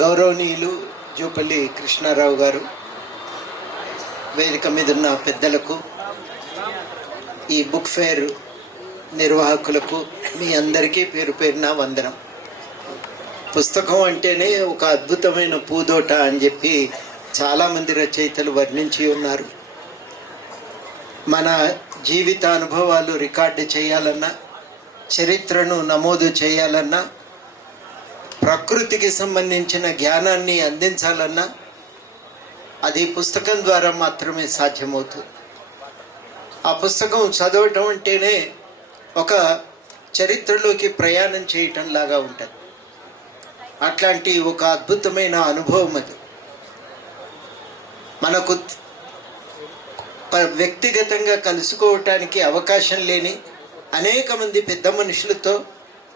గౌరవనీయులు జూపల్లి కృష్ణారావు గారు, వేదిక మీద ఉన్న పెద్దలకు, ఈ బుక్ ఫేర్ నిర్వాహకులకు, మీ అందరికీ పేరు పేరున వందనం. పుస్తకం అంటేనే ఒక అద్భుతమైన పూదోట అని చెప్పి చాలామంది రచయితలు వర్ణించి ఉన్నారు. మన జీవిత అనుభవాలు రికార్డు చేయాలన్నా, చరిత్రను నమోదు చేయాలన్నా, ప్రకృతికి సంబంధించిన జ్ఞానాన్ని అందించాలన్నా అది పుస్తకం ద్వారా మాత్రమే సాధ్యమవుతుంది. ఆ పుస్తకం చదవటం అంటేనే ఒక చరిత్రలోకి ప్రయాణం చేయటం లాగా ఉంటుంది. అట్లాంటి ఒక అద్భుతమైన అనుభవం అది. మనకు వ్యక్తిగతంగా కలుసుకోవటానికి అవకాశం లేని అనేక మంది పెద్ద మనుషులతో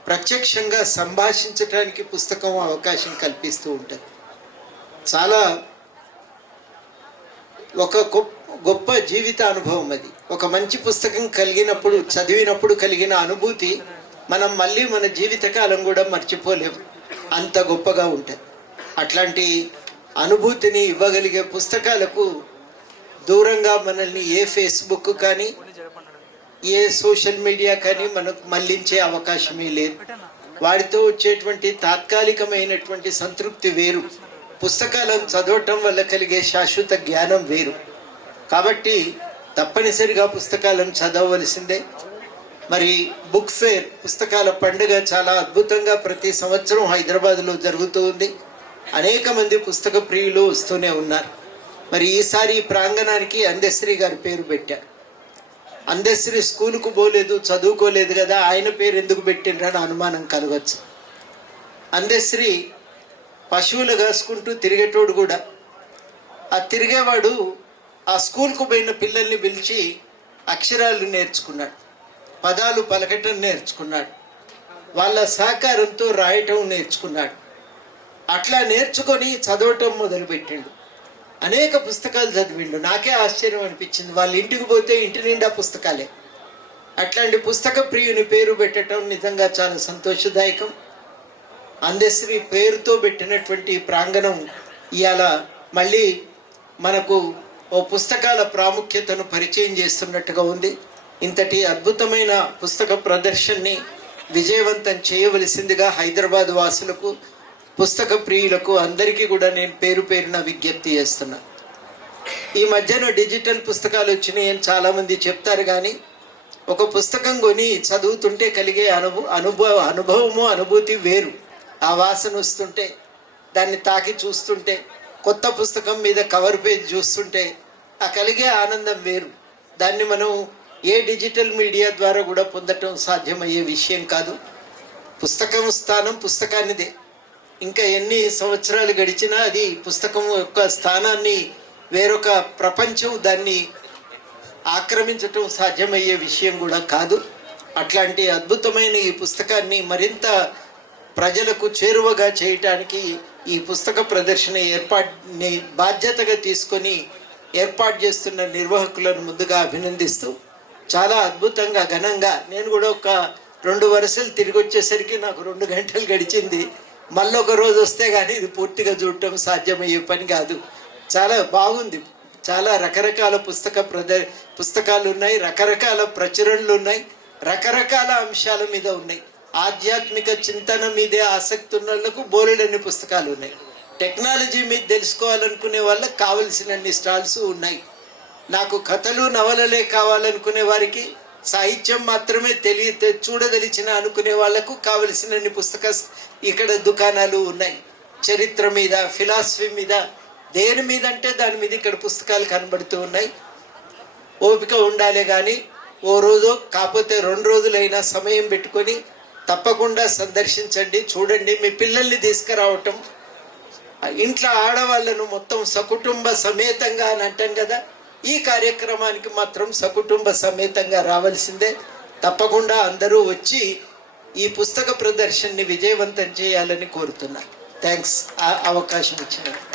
ప్రత్యక్షంగా సంభాషించడానికి పుస్తకం అవకాశం కల్పిస్తూ ఉంటుంది. చాలా ఒక గొప్ప జీవిత అనుభవం అది. ఒక మంచి పుస్తకం కలిగినప్పుడు, చదివినప్పుడు కలిగిన అనుభూతి మనం మళ్ళీ మన జీవితకాలం కూడా మర్చిపోలేము, అంత గొప్పగా ఉంటుంది. అట్లాంటి అనుభూతిని ఇవ్వగలిగే పుస్తకాలకు దూరంగా మనల్ని ఏ ఫేస్బుక్ కానీ ఏ సోషల్ మీడియా కానీ మనకు మళ్ళించే అవకాశమే లేదు. వాటితో వచ్చేటువంటి తాత్కాలికమైనటువంటి సంతృప్తి వేరు, పుస్తకాలను చదవటం వల్ల కలిగే శాశ్వత జ్ఞానం వేరు. కాబట్టి తప్పనిసరిగా పుస్తకాలను చదవవలసిందే. మరి బుక్ ఫేర్, పుస్తకాల పండుగ చాలా అద్భుతంగా ప్రతి సంవత్సరం హైదరాబాద్లో జరుగుతూ ఉంది. అనేక మంది పుస్తక ప్రియులు వస్తూనే ఉన్నారు. మరి ఈసారి ఈ ప్రాంగణానికి అందశ్రీ గారి పేరు పెట్టారు. అందశ్రీ స్కూలుకు పోలేదు, చదువుకోలేదు కదా, ఆయన పేరు ఎందుకు పెట్టిండ్రని అనుమానం కలగచ్చు. అందశ్రీ పశువులు కాసుకుంటూ తిరిగేటోడు కూడా. ఆ తిరిగేవాడు ఆ స్కూల్కు పోయిన పిల్లల్ని పిలిచి అక్షరాలు నేర్చుకున్నాడు, పదాలు పలకటం నేర్చుకున్నాడు, వాళ్ళ సహకారంతో రాయటం నేర్చుకున్నాడు. అట్లా నేర్చుకొని చదవటం మొదలుపెట్టిండు. అనేక పుస్తకాలు చదివిండు. నాకే ఆశ్చర్యం అనిపించింది. వాళ్ళ ఇంటికి పోతే ఇంటి నిండా పుస్తకాలే. అట్లాంటి పుస్తక ప్రియుని పేరు పెట్టడం నిజంగా చాలా సంతోషదాయకం. అందశ్రీ పేరుతో పెట్టినటువంటి ప్రాంగణం ఇవాళ మళ్ళీ మనకు ఓ పుస్తకాల ప్రాముఖ్యతను పరిచయం చేస్తున్నట్టుగా ఉంది. ఇంతటి అద్భుతమైన పుస్తక ప్రదర్శనని విజయవంతం చేయవలసిందిగా హైదరాబాద్ వాసులకు, పుస్తక ప్రియులకు అందరికీ కూడా నేను పేరు పేరున విజ్ఞప్తి చేస్తున్నా. ఈ మధ్యన డిజిటల్ పుస్తకాలు వచ్చినాయి అని చాలామంది చెప్తారు, కానీ ఒక పుస్తకం కొని చదువుతుంటే కలిగే అనుభవము అనుభూతి వేరు. ఆ వాసన వస్తుంటే, దాన్ని తాకి చూస్తుంటే, కొత్త పుస్తకం మీద కవర్ పేజ్ చూస్తుంటే ఆ కలిగే ఆనందం వేరు. దాన్ని మనం ఏ డిజిటల్ మీడియా ద్వారా కూడా పొందటం సాధ్యమయ్యే విషయం కాదు. పుస్తకం స్థానం పుస్తకానిదే. ఇంకా ఎన్ని సంవత్సరాలు గడిచినా అది పుస్తకం యొక్క స్థానాన్ని వేరొక ప్రపంచం దాన్ని ఆక్రమించటం సాధ్యమయ్యే విషయం కూడా కాదు. అట్లాంటి అద్భుతమైన ఈ పుస్తకాన్ని మరింత ప్రజలకు చేరువగా చేయటానికి ఈ పుస్తక ప్రదర్శన ఏర్పాటుని బాధ్యతగా తీసుకొని ఏర్పాటు చేస్తున్న నిర్వాహకులను ముందుగా అభినందిస్తూ, చాలా అద్భుతంగా ఘనంగా, నేను కూడా ఒక 2 వరుసలు తిరిగి వచ్చేసరికి నాకు 2 గంటలు గడిచింది. మళ్ళీ ఒక రోజు వస్తే కానీ ఇది పూర్తిగా చూడటం సాధ్యమయ్యే పని కాదు. చాలా బాగుంది. చాలా రకరకాల పుస్తకాలు ఉన్నాయి, రకరకాల ప్రచురణలు ఉన్నాయి, రకరకాల అంశాల మీద ఉన్నాయి. ఆధ్యాత్మిక చింతన మీదే ఆసక్తి ఉన్న వాళ్ళకు బోలెడన్ని పుస్తకాలు ఉన్నాయి. టెక్నాలజీ మీద తెలుసుకోవాలనుకునే వాళ్ళకి కావలసినన్ని స్టాల్స్ ఉన్నాయి. నాకు కథలు నవలలే కావాలనుకునే వారికి, సాహిత్యం మాత్రమే చూడదలిచిన అనుకునే వాళ్లకు కావలసినన్ని ఇక్కడ దుకాణాలు ఉన్నాయి. చరిత్ర మీద, ఫిలాసఫీ మీద, దేని మీద అంటే దాని మీద ఇక్కడ పుస్తకాలు కనబడుతూ ఉన్నాయి. ఓపిక ఉండాలి కానీ ఓ రోజు కాకపోతే 2 రోజులైనా సమయం పెట్టుకొని తప్పకుండా సందర్శించండి, చూడండి. మీ పిల్లల్ని తీసుకురావటం, ఇంట్లో ఆడవాళ్ళను మొత్తం సకుటుంబ సమేతంగా అని అంటాం కదా, ఈ కార్యక్రమానికి మాత్రం సకుటుంబ సమేతంగా రావాల్సిందే. తప్పకుండా అందరూ వచ్చి ఈ పుస్తక ప్రదర్శనని విజయవంతం చేయాలని కోరుతున్నా. థ్యాంక్స్ అవకాశం ఇచ్చినందుకు.